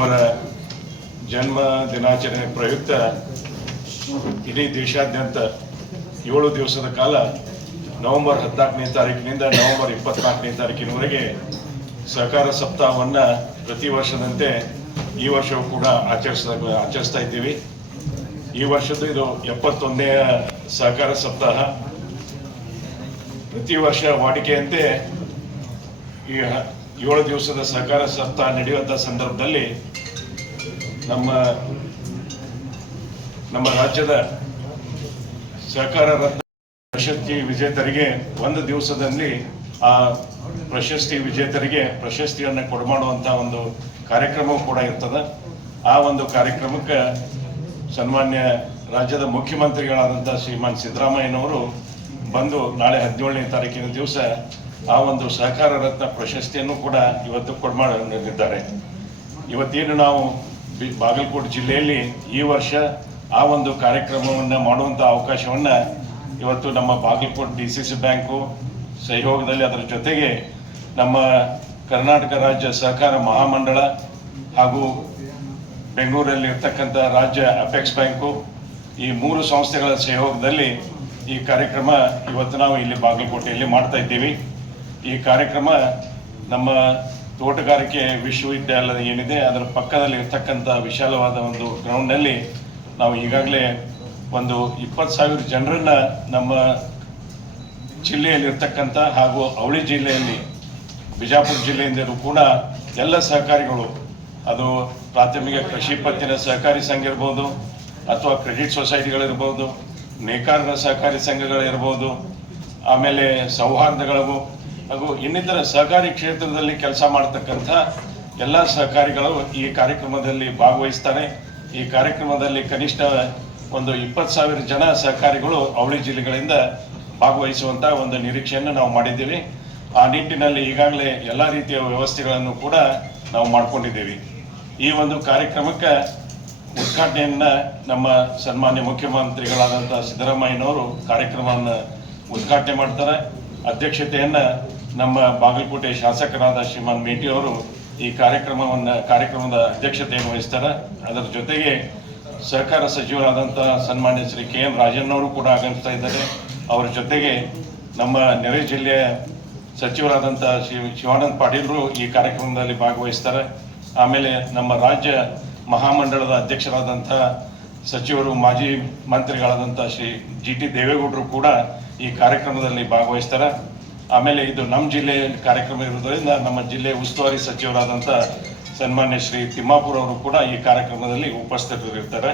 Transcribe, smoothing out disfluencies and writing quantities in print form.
ಅವರ ಜನ್ಮ ದಿನಾಚರಣೆ ಪ್ರಯುಕ್ತ ಇಡೀ ದೇಶಾದ್ಯಂತ 7 ದಿವಸದ ಕಾಲ ನವೆಂಬರ್ 14ನೇ ತಾರೀಕಿನಿಂದ ನವೆಂಬರ್ 24ನೇ ತಾರೀಕಿನವರೆಗೆ ಸಹಕಾರ ಸಪ್ತಾಹವನ್ನು ಪ್ರತಿ ವರ್ಷದಂತೆ ಈ ವರ್ಷವೂ ಕೂಡ ಆಚರಿಸ್ತಾ ಇದ್ದೀವಿ. ಈ ವರ್ಷದ ಇದು 71ನೇ ಸಹಕಾರ ಸಪ್ತಾಹ. ಪ್ರತಿ ವರ್ಷ ವಾಡಿಕೆಯಂತೆ ಈ 7 ದಿವಸದ ಸಹಕಾರ ಸಪ್ತಾಹ ನಡೆಯುವಂಥ ಸಂದರ್ಭದಲ್ಲಿ ನಮ್ಮ ರಾಜ್ಯದ ಸಹಕಾರ ರತ್ನ ಪ್ರಶಸ್ತಿ ವಿಜೇತರಿಗೆ ಒಂದು ದಿವಸದಲ್ಲಿ ಆ ಪ್ರಶಸ್ತಿ ವಿಜೇತರಿಗೆ ಪ್ರಶಸ್ತಿಯನ್ನು ಕೊಡಮಾಡುವಂಥ ಒಂದು ಕಾರ್ಯಕ್ರಮವೂ ಕೂಡ ಇರ್ತದೆ. ಆ ಒಂದು ಕಾರ್ಯಕ್ರಮಕ್ಕೆ ಸನ್ಮಾನ್ಯ ರಾಜ್ಯದ ಮುಖ್ಯಮಂತ್ರಿಗಳಾದಂಥ ಶ್ರೀಮಾನ್ ಸಿದ್ದರಾಮಯ್ಯನವರು ಬಂದು ನಾಳೆ 17ನೇ ತಾರೀಕಿನ ದಿವಸ ಆ ಒಂದು ಸಹಕಾರ ರತ್ನ ಪ್ರಶಸ್ತಿಯನ್ನು ಕೂಡ ಇವತ್ತು ಕೊಡಮಾಡಿದ್ದಾರೆ. ಇವತ್ತೇನು ನಾವು ಬಾಗಲಕೋಟೆ ಜಿಲ್ಲೆಯಲ್ಲಿ ಈ ವರ್ಷ ಆ ಒಂದು ಕಾರ್ಯಕ್ರಮವನ್ನು ಮಾಡುವಂಥ ಅವಕಾಶವನ್ನು ಇವತ್ತು ನಮ್ಮ ಬಾಗಲಕೋಟೆ DCC ಬ್ಯಾಂಕು ಸಹಯೋಗದಲ್ಲಿ, ಅದರ ಜೊತೆಗೆ ನಮ್ಮ ಕರ್ನಾಟಕ ರಾಜ್ಯ ಸಹಕಾರ ಮಹಾಮಂಡಳ ಹಾಗೂ ಬೆಂಗಳೂರಲ್ಲಿ ಇರ್ತಕ್ಕಂಥ ರಾಜ್ಯ ಅಪೆಕ್ಸ್ ಬ್ಯಾಂಕು, ಈ 3 ಸಂಸ್ಥೆಗಳ ಸಹಯೋಗದಲ್ಲಿ ಈ ಕಾರ್ಯಕ್ರಮ ಇವತ್ತು ನಾವು ಇಲ್ಲಿ ಬಾಗಲಕೋಟೆಯಲ್ಲಿ ಮಾಡ್ತಾ ಇದ್ದೀವಿ. ಈ ಕಾರ್ಯಕ್ರಮ ನಮ್ಮ ತೋಟಗಾರಿಕೆ ವಿಶ್ವವಿದ್ಯಾಲಯ ಏನಿದೆ ಅದರ ಪಕ್ಕದಲ್ಲಿ ಇರ್ತಕ್ಕಂಥ ವಿಶಾಲವಾದ ಒಂದು ಗ್ರೌಂಡ್ನಲ್ಲಿ ನಾವು ಈಗಾಗಲೇ ಒಂದು 20,000 ಜನರನ್ನು ನಮ್ಮ ಜಿಲ್ಲೆಯಲ್ಲಿರ್ತಕ್ಕಂಥ ಹಾಗೂ ಅವಳಿ ಜಿಲ್ಲೆಯಲ್ಲಿ ಬಿಜಾಪುರ ಜಿಲ್ಲೆಯಿಂದಲೂ ಕೂಡ ಎಲ್ಲ ಸಹಕಾರಿಗಳು, ಅದು ಪ್ರಾಥಮಿಕ ಕೃಷಿ ಪತ್ತಿನ ಸಹಕಾರಿ ಸಂಘ ಇರ್ಬೋದು, ಅಥವಾ ಕ್ರೆಡಿಟ್ ಸೊಸೈಟಿಗಳಿರ್ಬೋದು, ನೇಕಾರರ ಸಹಕಾರಿ ಸಂಘಗಳಿರ್ಬೋದು, ಆಮೇಲೆ ಸೌಹಾರ್ದಗಳಿಗೂ ಹಾಗೂ ಇನ್ನಿತರ ಸಹಕಾರಿ ಕ್ಷೇತ್ರದಲ್ಲಿ ಕೆಲಸ ಮಾಡ್ತಕ್ಕಂಥ ಎಲ್ಲ ಸಹಕಾರಿಗಳು ಈ ಕಾರ್ಯಕ್ರಮದಲ್ಲಿ ಭಾಗವಹಿಸ್ತಾರೆ. ಈ ಕಾರ್ಯಕ್ರಮದಲ್ಲಿ ಕನಿಷ್ಠ ಒಂದು 20,000 ಜನ ಸಹಕಾರಿಗಳು ಅವಳಿ ಜಿಲ್ಲೆಗಳಿಂದ ಭಾಗವಹಿಸುವಂಥ ಒಂದು ನಿರೀಕ್ಷೆಯನ್ನು ನಾವು ಮಾಡಿದ್ದೀವಿ. ಆ ನಿಟ್ಟಿನಲ್ಲಿ ಈಗಾಗಲೇ ಎಲ್ಲ ರೀತಿಯ ವ್ಯವಸ್ಥೆಗಳನ್ನು ಕೂಡ ನಾವು ಮಾಡ್ಕೊಂಡಿದ್ದೀವಿ. ಈ ಒಂದು ಕಾರ್ಯಕ್ರಮಕ್ಕೆ ಉದ್ಘಾಟನೆಯನ್ನು ನಮ್ಮ ಸನ್ಮಾನ್ಯ ಮುಖ್ಯಮಂತ್ರಿಗಳಾದಂಥ ಸಿದ್ದರಾಮಯ್ಯನವರು ಕಾರ್ಯಕ್ರಮವನ್ನು ಉದ್ಘಾಟನೆ ಮಾಡ್ತಾರೆ. ಅಧ್ಯಕ್ಷತೆಯನ್ನು ನಮ್ಮ ಬಾಗಲಕೋಟೆ ಶಾಸಕರಾದ ಶ್ರೀಮಾನ್ ಮೇಟಿ ಅವರು ಈ ಕಾರ್ಯಕ್ರಮದ ಅಧ್ಯಕ್ಷತೆಯನ್ನು ವಹಿಸ್ತಾರೆ. ಅದರ ಜೊತೆಗೆ ಸಹಕಾರ ಸಚಿವರಾದಂಥ ಸನ್ಮಾನ್ಯ ಶ್ರೀ KM ರಾಜಣ್ಣವರು ಕೂಡ ಆಗಮಿಸ್ತಾ ಇದ್ದಾರೆ. ಅವರ ಜೊತೆಗೆ ನಮ್ಮ ನೆರೆ ಜಿಲ್ಲೆಯ ಸಚಿವರಾದಂಥ ಶ್ರೀ ಶಿವಾನಂದ ಪಾಟೀಲರು ಈ ಕಾರ್ಯಕ್ರಮದಲ್ಲಿ ಭಾಗವಹಿಸ್ತಾರೆ. ಆಮೇಲೆ ನಮ್ಮ ರಾಜ್ಯ ಮಹಾಮಂಡಳದ ಅಧ್ಯಕ್ಷರಾದಂಥ ಸಚಿವರು ಮಾಜಿ ಮಂತ್ರಿಗಳಾದಂಥ ಶ್ರೀ GT ದೇವೇಗೌಡರು ಕೂಡ ಈ ಕಾರ್ಯಕ್ರಮದಲ್ಲಿ ಭಾಗವಹಿಸ್ತಾರೆ. ಆಮೇಲೆ ಇದು ನಮ್ಮ ಜಿಲ್ಲೆಯಲ್ಲಿ ಕಾರ್ಯಕ್ರಮ ಇರೋದ್ರಿಂದ ನಮ್ಮ ಜಿಲ್ಲೆಯ ಉಸ್ತುವಾರಿ ಸಚಿವರಾದಂಥ ಸನ್ಮಾನ್ಯ ಶ್ರೀ ತಿಮ್ಮಾಪುರ ಅವರು ಕೂಡ ಈ ಕಾರ್ಯಕ್ರಮದಲ್ಲಿ ಉಪಸ್ಥಿತರಿರ್ತಾರೆ.